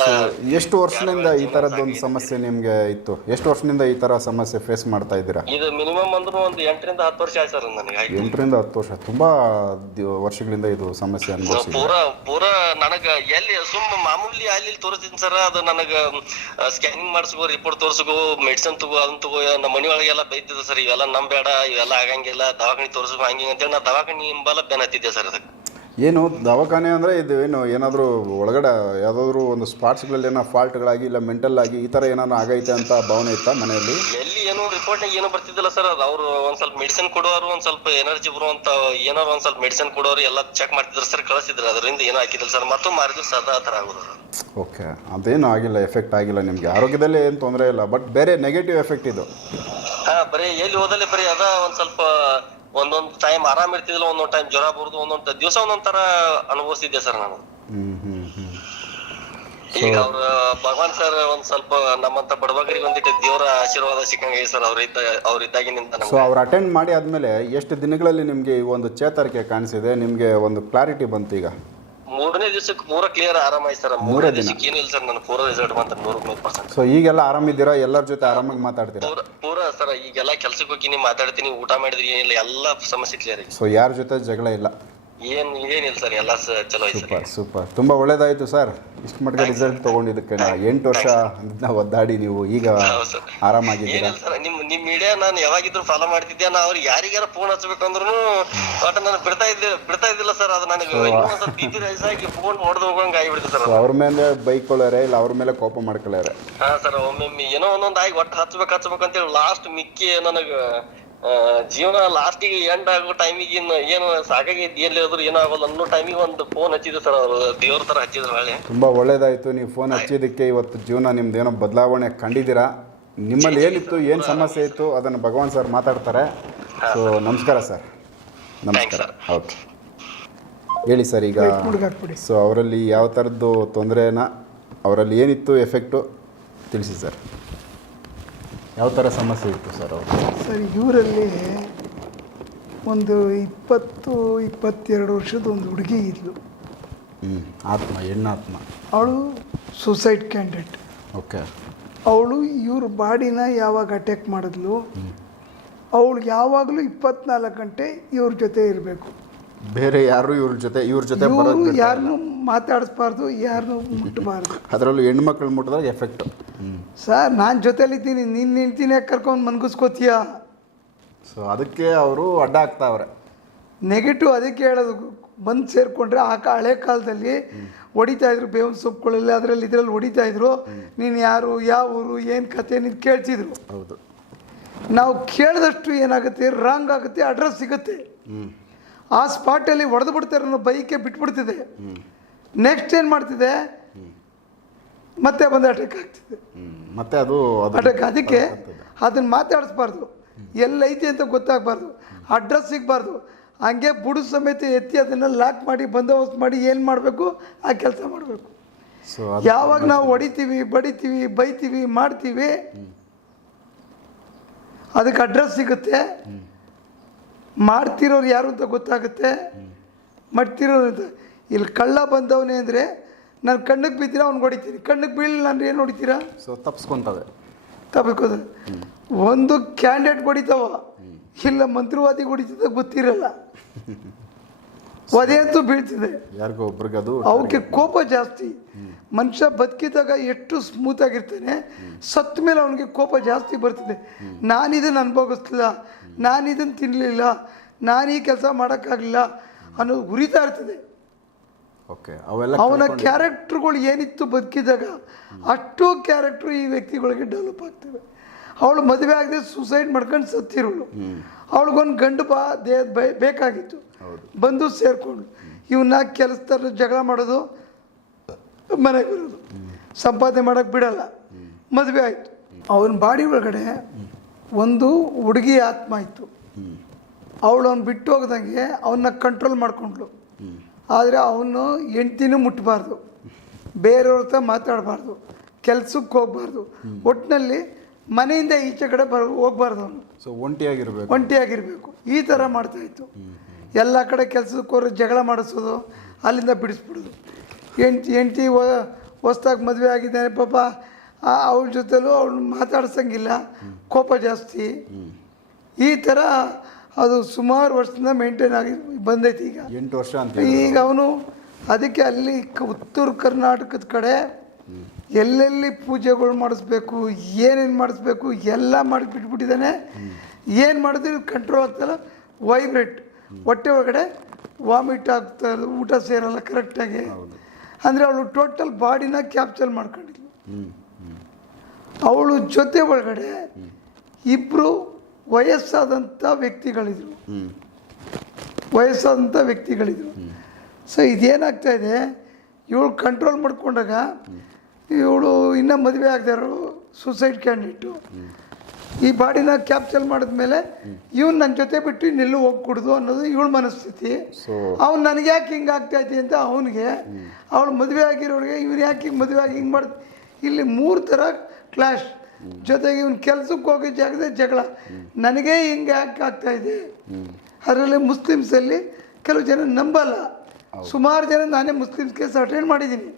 S1: ಎಷ್ಟು ವರ್ಷದಿಂದ ಈ ಥರದ್ದೊಂದು ಸಮಸ್ಯೆ ನಿಮಗೆ ಇತ್ತು? ಎಷ್ಟು ವರ್ಷದಿಂದ ಈ ತರ ಸಮಸ್ಯೆ ಫೇಸ್ ಮಾಡ್ತಾ ಇದ್ದೀರಾ?
S2: ಇದು ಮಿನಿಮಮ್ ಅಂದ್ರೂ ಒಂದು ಎಂಟರಿಂದ ಹತ್ತು ವರ್ಷ ಆಯ್ತು ಸರ್ ನನಗೆ.
S1: ಎಂಟರಿಂದ ಹತ್ತು ವರ್ಷ. ತುಂಬಾ ವರ್ಷಗಳಿಂದ ಇದು ಸಮಸ್ಯೆ ಅನುಭವಿಸಿದೆ.
S2: ಪೂರಾ ಪೂರಾ ನನಗ ಎಲ್ಲಿ ಸುಮ್ಮ ಮಾಮೂಲಿ ಅಲ್ಲಿ ಇಲ್ಲಿ ತೋರಿಸ್ತೀನಿ ಸರ್. ಅದು ನನಗ ಸ್ಕ್ಯಾನಿಂಗ್ ಮಾಡಿಸ್ಕೋ ರಿಪೋರ್ಟ್ ತೋರಿಸ್ಕೋ ಮೆಡಿಸಿನ್ ತಗೋ ಅದನ್ನ ತಗೋ ನಮ್ಮ ಮನಿ ಒಳಗೆಲ್ಲ ಬೈತಿದ್ದೆ ಸರ್. ಇವೆಲ್ಲ ನಂಬೇಡ ಇವೆಲ್ಲ ಆಗಂಗಿಲ್ಲ. ದವಾಖಾನಿ ತೋರಿಸ್ಕೋ ಹಂಗೆ ಅಂತೇಳಿ ನಾ ದವಾಖಾನಿ ಹಿಂಬಲ ಬೆನ್ನತ್ತಿದ್ದೆ ಸರ್ ಅದಕ್ಕೆ.
S1: ಏನು ದವಾಖಾನೆ ಅಂದರೆ ಇದು ಏನು ಏನಾದರೂ ಒಳಗಡೆ ಯಾವುದಾದ್ರೂ ಒಂದು ಸ್ಪಾಟ್ಸ್ಗಳಲ್ಲಿ ಏನೋ ಫಾಲ್ಟ್ಗಳಾಗಿ ಇಲ್ಲ ಮೆಂಟಲ್ ಆಗಿ ಈ ಥರ ಏನಾದ್ರು ಆಗೈತೆ ಅಂತ ಭಾವನೆ ಇತ್ತಾ ಮನೆಯಲ್ಲಿ?
S2: ಎಲ್ಲಿ ಏನು ರಿಪೋರ್ಟ್ ಏನು ಬರ್ತಿದ್ದಿಲ್ಲ ಸರ್ ಅದು ಅವರು ಒಂದು ಸ್ವಲ್ಪ ಮೆಡಿಸಿನ್ ಕೊಡೋರು ಒಂದು ಸ್ವಲ್ಪ ಎನರ್ಜಿ ಬರುವಂತ ಏನಾರು ಒಂದು ಸ್ವಲ್ಪ ಮೆಡಿಸಿನ್ ಕೊಡೋರು ಎಲ್ಲ ಚೆಕ್ ಮಾಡ್ತಿದ್ರು ಸರ್ ಕಳಿಸಿದ್ರು ಅದರಿಂದ ಏನೋ ಹಾಕಿದ್ರು ಸರ್. ಮತ್ತು ಮಾರಿದ್ರು ಸದಾ ಆ ಥರ ಆಗೋದು
S1: ಓಕೆ ಅದೇನು ಆಗಿಲ್ಲ ಎಫೆಕ್ಟ್ ಆಗಿಲ್ಲ ನಿಮಗೆ. ಆರೋಗ್ಯದಲ್ಲಿ ಏನು ತೊಂದರೆ ಇಲ್ಲ ಬಟ್ ಬೇರೆ ನೆಗೆಟಿವ್ ಎಫೆಕ್ಟ್ ಇದು.
S2: ಹಾಂ ಬರೀ ಎಲ್ಲಿ ಹೋದಲ್ಲಿ ಬರೀ ಅದ ಒಂದು ಸ್ವಲ್ಪ ಒಂದೊಂದ್ ಟೈಮ್ ಆರಾಮ್ ಇರ್ತಿದಿಲ್ಲ ಒಂದೊಂದ್ ಟೈಮ್ ಜ್ವರ ಬರುದು ಒಂದೊಂದ್ ದಿವಸ ಒಂದೊಂದ್ ತರ ಅನುಭವಿಸ್ತಿದ್ದೆ ಸರ್ ನಾನು. ಈಗ ಅವ್ರ ಭಗವಾನ್ ಸರ್ ಒಂದ್ ಸ್ವಲ್ಪ ನಮ್ಮಂತ ಬಡಬಗರಿಗೆ ಒಂದಿಟ್ಟು ದೇವರ ಆಶೀರ್ವಾದ ಸಿಕ್ಕಂಗೆ ಸರ್ ಅವ್ರ ಇದ್ದ ಅವ್ರ ಇದ್ದಾಗಿನಿಂದ
S1: ಸೊ ಅವ್ರು ಅಟೆಂಡ್ ಮಾಡಿ ಆದಮೇಲೆ ಎಷ್ಟು ದಿನಗಳಲ್ಲಿ ನಿಮಗೆ ಈ ಒಂದು ಚೇತರಿಕೆ ಕಾಣಿಸಿದೆ? ನಿಮಗೆ ಒಂದು ಕ್ಲಾರಿಟಿ ಬಂತು ಈಗ?
S2: ಮೂರನೇ ದಿವಸಕ್ಕೆ ಮೂರ ಕ್ಲಿಯರ್ ಆರಾಮ ಸರ್. ಮೂರನೇ ದಿವಸಕ್ಕೆ ಏನಿಲ್ಲ ಸರ್ ನನ್ನ ಪೂರ ರಿಸಲ್ಟ್ ಬಂತ ನೂರ ನೂರು ಪರ್ಸೆಂಟ್
S1: ಸೊ ಈಗೆಲ್ಲ ಆರಾಮಿದ್ದೀರಾ ಎಲ್ಲರ ಜೊತೆ ಆರಾಮಾಗಿ ಮಾತಾಡ್ತೀರಾ?
S2: ಪೂರ ಪೂರ ಸರ್ ಈಗೆಲ್ಲ ಕೆಲ್ಸಕ್ಕೆ ನೀವು ಮಾತಾಡ್ತೀನಿ ಊಟ ಮಾಡಿದ್ರಿ ಏನಿಲ್ಲ ಎಲ್ಲ ಸಮಸ್ಯೆ ಕ್ಲಿಯರ್ ಆಗಿ.
S1: ಸೊ ಯಾರ ಜೊತೆ? ಜಗಳ ಇಲ್ಲ.
S2: ಏನ್ ಏನಿಲ್ಲ ಸರ್ ಎಲ್ಲ ಚಲೋ ಐತೆ ಸರ್.
S1: Super super. ತುಂಬ ಒಳ್ಳೇದಾಯಿತು ಸರ್. ಇಷ್ಟು ಮಟ್ಟಿಗೆ ರಿಸಲ್ಟ್ ತಗೊಂಡಿದ್ದಕ್ಕೆ ಎಂಟು ವರ್ಷ ಒದ್ದಾಡಿ ನೀವು ಈಗ ಆರಾಮಾಗಿದ್ದೀರಾ?
S2: ಏನಿಲ್ಲ ಸರ್ ನಿಮ್ ನಿಮ್ ಮೀಡಿಯಾ ನಾನು ಯಾವಾಗಿದ್ರು ಫಾಲೋ ಮಾಡ್ತಿದ್ದೆ ನಾ ಅವ್ರಿಗೆ ಯಾರಿಗಾರ ಫೋನ್ ಹಚ್ಬೇಕಂದ್ರು ಒಟ್ಟ ನಾನು ಬಿಡ್ತಾ ಇದ್ದೆ ಬಿಡ್ತಾ ಇದ್ದಿಲ್ಲ ಸರ್ ಅದು ನನಗೆ ರೈಸ್ ಆಗಿ ಫೋನ್ ಹೊಡೆದು ಹೋಗಂಗ ಆಗಿಬಿಡ್ತು ಸರ್
S1: ಅವ್ರ ಮೇಲೆ ಬೈಕೊಳ್ಳೋರೆ ಇಲ್ಲ ಅವ್ರ ಮೇಲೆ ಕೋಪ ಮಾಡ್ಕೊಳ್ಳೋರೆ?
S2: ಹಾ ಸರ್ ಒಮ್ಮೊಮ್ಮೆ ಏನೋ ಒಂದೊಂದು ಆಗಿ ಒಟ್ಟು ಹಚ್ಬೇಕು ಹಚ್ಬೇಕು ಅಂತೇಳಿ ಲಾಸ್ಟ್ ಮಿಕ್ಕಿ ನನಗ ಜೀವನ ಲಾಸ್ಟಿಗೆ ಎಂಡ್ ಆಗೋ ಟೈಮಿಗೆ ಇನ್ನು ಏನು ಸಾಕಾಗೈತಿ ಎಲ್ಲಿ ಹೋದ್ರು ಏನೋ ಆಗೋಲ್ಲ ಅನ್ನೋ ಟೈಮಿಗೆ ಒಂದು ಫೋನ್ ಹಚ್ಚಿದ್ರು ಸರ್ ಅವರು. ದೇವ್ರ ತರ ಹಚ್ಚಿದ್ರು ಹೊಳ್ಳಿ
S1: ತುಂಬ ಒಳ್ಳೇದಾಯಿತು. ನೀವು ಫೋನ್ ಹಚ್ಚಿದ್ದಕ್ಕೆ ಇವತ್ತು ಜೀವನ ನಿಮ್ದು ಏನೋ ಬದಲಾವಣೆ ಕಂಡಿದ್ದೀರಾ? ನಿಮ್ಮಲ್ಲಿ ಏನಿತ್ತು ಏನು ಸಮಸ್ಯೆ ಇತ್ತು ಅದನ್ನು ಭಗವಾನ್ ಸರ್ ಮಾತಾಡ್ತಾರೆ. ಸೊ ನಮಸ್ಕಾರ ಸರ್ ನಮಸ್ಕಾರ. ಓಕೆ ಹೇಳಿ ಸರ್ ಈಗ ಸೊ ಅವರಲ್ಲಿ ಯಾವ ಥರದ್ದು ತೊಂದರೆನ ಅವರಲ್ಲಿ ಏನಿತ್ತು ಎಫೆಕ್ಟು ತಿಳಿಸಿ ಸರ್ ಯಾವ ಥರ ಸಮಸ್ಯೆ ಇತ್ತು ಸರ್ ಅವರು
S4: ಸರ್ ಇವರಲ್ಲಿ ಒಂದು ಇಪ್ಪತ್ತು ಇಪ್ಪತ್ತೆರಡು ವರ್ಷದ ಒಂದು ಹುಡುಗಿ ಇದ್ಲು.
S1: ಹ್ಞೂ ಆತ್ಮ ಹೆಣ್ಣಾತ್ಮ.
S4: ಅವಳು ಸೂಸೈಡ್ ಕ್ಯಾಂಡಿಡೇಟ್
S1: ಓಕೆ.
S4: ಅವಳು ಇವ್ರ ಬಾಡಿನ ಯಾವಾಗ ಅಟ್ಯಾಕ್ ಮಾಡಿದ್ಲು ಅವಳು ಯಾವಾಗಲೂ ಇಪ್ಪತ್ನಾಲ್ಕು ಗಂಟೆ ಇವ್ರ ಜೊತೆ ಇರಬೇಕು.
S1: ಬೇರೆ ಯಾರು ಇವ್ರ ಜೊತೆ ಇವ್ರ ಜೊತೆ
S4: ಯಾರನ್ನೂ ಮಾತಾಡಿಸ್ಬಾರ್ದು ಯಾರನ್ನೂ ಮುಟ್ಟಬಾರ್ದು
S1: ಅದರಲ್ಲೂ ಹೆಣ್ಮಕ್ಳು ಮುಟ್ಟಿದಾಗ ಎಫೆಕ್ಟು
S4: ಸರ್ ನಾನು ಜೊತೆಲಿದ್ದೀನಿ ನಿನ್ನ ಯಾಕೆ ಕರ್ಕೊಂಡು ಮನ್ಗಿಸ್ಕೋತೀಯ?
S1: ಸೊ ಅದಕ್ಕೆ ಅವರು ಅಡ್ಡ ಆಗ್ತಾವ್ರೆ.
S4: ನೆಗೆಟಿವ್ ಅದಕ್ಕೆ ಹೇಳೋದು ಬಂದು ಸೇರಿಕೊಂಡ್ರೆ ಆ ಕಾ- ಹಳೆ ಕಾಲದಲ್ಲಿ ಹೊಡಿತಾ ಇದ್ರು ಬೇವಿನ ಸೊಪ್ಪುಗಳಲ್ಲಿ ಅದರಲ್ಲಿ ಇದರಲ್ಲಿ ಹೊಡಿತಾ ಇದ್ರು. ನೀನು ಯಾರು ಯಾವ ಊರು ಏನು ಕತೆ ನೀನು ಕೇಳ್ತಿದ್ರು
S1: ಹೌದು.
S4: ನಾವು ಕೇಳಿದಷ್ಟು ಏನಾಗುತ್ತೆ ರಾಂಗ್ ಆಗುತ್ತೆ ಅಡ್ರೆಸ್ ಸಿಗುತ್ತೆ. ಆ ಸ್ಪಾಟಲ್ಲಿ ಹೊಡೆದು ಬಿಡ್ತಾರೆ ಅನ್ನೋ ಬೈಕೆ ಬಿಟ್ಬಿಡ್ತಿದೆ. ನೆಕ್ಸ್ಟ್ ಏನು ಮಾಡ್ತಿದೆ? ಮತ್ತೆ ಬಂದು ಅಟ್ಯಾಕ್ ಆಗ್ತಿದೆ.
S1: ಮತ್ತೆ ಅದು
S4: ಅಟ್ಯಾಕ್ ಅದಕ್ಕೆ ಅದನ್ನು ಮಾತಾಡಿಸ್ಬಾರ್ದು. ಎಲ್ಲೈತಿ ಅಂತ ಗೊತ್ತಾಗಬಾರ್ದು. ಅಡ್ರೆಸ್ ಸಿಗಬಾರ್ದು. ಹಂಗೆ ಬುಡು ಸಮೇತ ಎತ್ತಿ ಅದನ್ನು ಲಾಕ್ ಮಾಡಿ ಬಂದೋಬಸ್ತ್ ಮಾಡಿ ಏನು ಮಾಡಬೇಕು? ಆ ಕೆಲಸ ಮಾಡಬೇಕು. ಯಾವಾಗ ನಾವು ಹೊಡಿತೀವಿ ಬಡಿತೀವಿ ಬೈತೀವಿ ಮಾಡ್ತೀವಿ ಅದಕ್ಕೆ ಅಡ್ರೆಸ್ ಸಿಗುತ್ತೆ. ಮಾಡ್ತಿರೋರು ಯಾರು ಅಂತ ಗೊತ್ತಾಗುತ್ತೆ. ಮಾಡ್ತಿರೋರು ಅಂತ. ಇಲ್ಲಿ ಕಳ್ಳ ಬಂದವನೇ ಅಂದರೆ ನಾನು ಕಣ್ಣಿಗೆ ಬಿದ್ದೀರಾ ಅವ್ನಿಗೆ ಹೊಡಿತೀನಿ. ಕಣ್ಣಿಗೆ ಬೀಳಲಿಲ್ಲ ಅಂದ್ರೆ ಏನು ಹೊಡಿತೀರಾ?
S1: ಸೊ ತಪ್ಸ್ಕೊಂತವೆ
S4: ತಪ್ಪಿಕೋದು ಒಂದು ಕ್ಯಾಂಡಿಡೇಟ್ ಹೊಡಿತಾವ. ಇಲ್ಲ ಮಂತ್ರವಾದಿ ಹೊಡಿತದ ಗೊತ್ತಿರಲ್ಲ. ಒದೆ ಅಂತೂ ಬೀಳ್ತಿದೆ.
S1: ಯಾರಿಗೋ ಒಬ್ರಿಗೆ ಅದು
S4: ಅವಕ್ಕೆ ಕೋಪ ಜಾಸ್ತಿ. ಮನುಷ್ಯ ಬದುಕಿದಾಗ ಎಷ್ಟು ಸ್ಮೂತ್ ಆಗಿರ್ತಾನೆ ಸತ್ತ ಮೇಲೆ ಅವನಿಗೆ ಕೋಪ ಜಾಸ್ತಿ ಬರ್ತಿದೆ. ನಾನಿದನ್ನು ಅನುಭವಿಸ್ಲಿಲ್ಲ ನಾನಿದನ್ನು ತಿನ್ನಲಿಲ್ಲ ನಾನು ಈ ಕೆಲಸ ಮಾಡೋಕ್ಕಾಗಲಿಲ್ಲ ಅನ್ನೋದು ಉರಿತಾ ಇರ್ತದೆ.
S1: ಓಕೆ ಅವೆಲ್ಲ
S4: ಅವನ ಕ್ಯಾರೆಕ್ಟರ್ಗಳು ಏನಿತ್ತು ಬದುಕಿದಾಗ ಅಷ್ಟು ಕ್ಯಾರೆಕ್ಟ್ರು ಈ ವ್ಯಕ್ತಿಗಳಿಗೆ ಡೆವಲಪ್ ಆಗ್ತವೆ. ಅವಳು ಮದುವೆ ಆಗದೆ ಸುಸೈಡ್ ಮಾಡ್ಕೊಂಡು ಸತ್ತಿರೋಳು. ಅವಳಿಗೊಂದು ಗಂಡು ಬಾ ದೇಹದ ಬೈ ಬೇಕಾಗಿತ್ತು. ಬಂದು ಸೇರಿಕೊಂಡು ಇವನ್ನ ಕೆಲಸದಲ್ಲಿ ಜಗಳ ಮಾಡೋದು ಮನೆಗೆ ಬರೋದು. ಸಂಪಾದನೆ ಮಾಡೋಕ್ಕೆ ಬಿಡಲ್ಲ. ಮದುವೆ ಆಯಿತು. ಅವನ ಬಾಡಿ ಒಳಗಡೆ ಒಂದು ಹುಡುಗಿ ಆತ್ಮ ಇತ್ತು. ಅವಳು ಅವ್ನು ಬಿಟ್ಟು ಹೋಗ್ದಂಗೆ ಅವನ್ನ ಕಂಟ್ರೋಲ್ ಮಾಡ್ಕೊಂಡ್ಳು. ಆದರೆ ಅವನು ಹೆಂಡ್ತಿನೂ ಮುಟ್ಟಬಾರ್ದು ಬೇರೆಯವ್ರ ಹತ್ರ ಮಾತಾಡಬಾರ್ದು. ಕೆಲ್ಸಕ್ಕೆ ಹೋಗ್ಬಾರ್ದು. ಒಟ್ಟಿನಲ್ಲಿ ಮನೆಯಿಂದ ಈಚೆ ಕಡೆ ಬರ ಹೋಗ್ಬಾರ್ದು ಅವನು.
S1: ಸೊ ಒಂಟಿಯಾಗಿರ್ಬೇಕು.
S4: ಒಂಟಿಯಾಗಿರಬೇಕು. ಈ ಥರ ಮಾಡ್ತಾ ಇತ್ತು. ಎಲ್ಲ ಕಡೆ ಕೆಲಸಕ್ಕೆ ಹೋದ್ರೆ ಜಗಳ ಮಾಡಿಸೋದು ಅಲ್ಲಿಂದ ಬಿಡಿಸ್ಬಿಡೋದು. ಹೆಂಡ್ತಿ ಹೆಂಡ್ತಿ ಹೊಸ್ದಾಗಿ ಮದುವೆ ಆಗಿದ್ದಾನೆ ಪಾಪ. ಅವಳ ಜೊತೆಲೂ ಅವಳು ಮಾತಾಡ್ಸಂಗಿಲ್ಲ. ಕೋಪ ಜಾಸ್ತಿ. ಈ ಥರ ಅದು ಸುಮಾರು ವರ್ಷದಿಂದ ಮೇಂಟೈನ್ ಆಗಿ ಬಂದೈತಿ ಈಗ.
S1: ಎಂಟು ವರ್ಷ ಅಂತ
S4: ಈಗ ಅವನು ಅದಕ್ಕೆ ಅಲ್ಲಿ ಕ- ಉತ್ತರ ಕರ್ನಾಟಕದ ಕಡೆ ಎಲ್ಲೆಲ್ಲಿ ಪೂಜೆಗಳು ಮಾಡಿಸ್ಬೇಕು ಏನೇನು ಮಾಡಿಸ್ಬೇಕು ಎಲ್ಲ ಮಾಡಿಬಿಟ್ಬಿಟ್ಟಿದ್ದಾನೆ. ಏನು ಮಾಡಿದ್ರು ಕಂಟ್ರೋಲ್ ಆಗ್ತಲ್ಲ? ವೈಬ್ರೇಟ್ ಹೊಟ್ಟೆ ಒಳಗಡೆ ವಾಮಿಟ್ ಆಗ್ತಾ ಊಟ ಸೇರಲ್ಲ ಕರೆಕ್ಟಾಗಿ ಅಂದರೆ ಅವಳು ಟೋಟಲ್ ಬಾಡಿನ ಕ್ಯಾಪ್ಚರ್
S1: ಹ್ಞೂ
S4: ಅವಳು ಜೊತೆ ಒಳಗಡೆ ಇಬ್ಬರು ವಯಸ್ಸಾದಂಥ ವ್ಯಕ್ತಿಗಳಿದ್ರು. ವಯಸ್ಸಾದಂಥ ವ್ಯಕ್ತಿಗಳಿದ್ರು. ಸೊ ಇದೇನಾಗ್ತಾ ಇದೆ ಇವಳು ಕಂಟ್ರೋಲ್ ಮಾಡ್ಕೊಂಡಾಗ ಇವಳು ಇನ್ನೂ ಮದುವೆ ಆಗದಾರು ಸುಸೈಡ್ ಕ್ಯಾಂಡಿಡೇಟು ಈ ಬಾಡಿನ ಕ್ಯಾಪ್ಚರ್ ಮಾಡಿದ್ಮೇಲೆ ಇವನು ನನ್ನ ಜೊತೆ ಬಿಟ್ಟು ನಿಲ್ಲು ಹೋಗಿ ಕುಡ್ದು ಅನ್ನೋದು ಇವಳ ಮನಸ್ಥಿತಿ.
S1: ಸೊ
S4: ಅವ್ನು ನನಗೆ ಯಾಕೆ ಹಿಂಗೆ ಆಗ್ತಾ ಇದೆ ಅಂತ ಅವನಿಗೆ ಅವಳು ಮದುವೆ ಆಗಿರೋರಿಗೆ ಇವನು ಯಾಕೆ ಹಿಂಗೆ ಮದುವೆ ಆಗಿ ಹಿಂಗೆ ಮಾಡ್ ಇಲ್ಲಿ ಮೂರು ಥರ ಕ್ಲಾಶ್ ಜೊತೆಗೆ ಇವನು ಕೆಲ್ಸಕ್ಕೆ ಹೋಗಿ ಜಾಗದ ಜಗಳ. ನನಗೆ ಹಿಂಗೆ ಯಾಕೆ ಆಗ್ತಾ ಇದೆ? ಅದರಲ್ಲಿ ಮುಸ್ಲಿಮ್ಸಲ್ಲಿ ಕೆಲವು ಜನ ನಂಬಲ್ಲ. ಸುಮಾರು ಜನ ನಾನೇ ಮುಸ್ಲಿಮ್ಸ್ ಕೇಸ್ ಅಟೆಂಡ್ ಮಾಡಿದ್ದೀನಿ.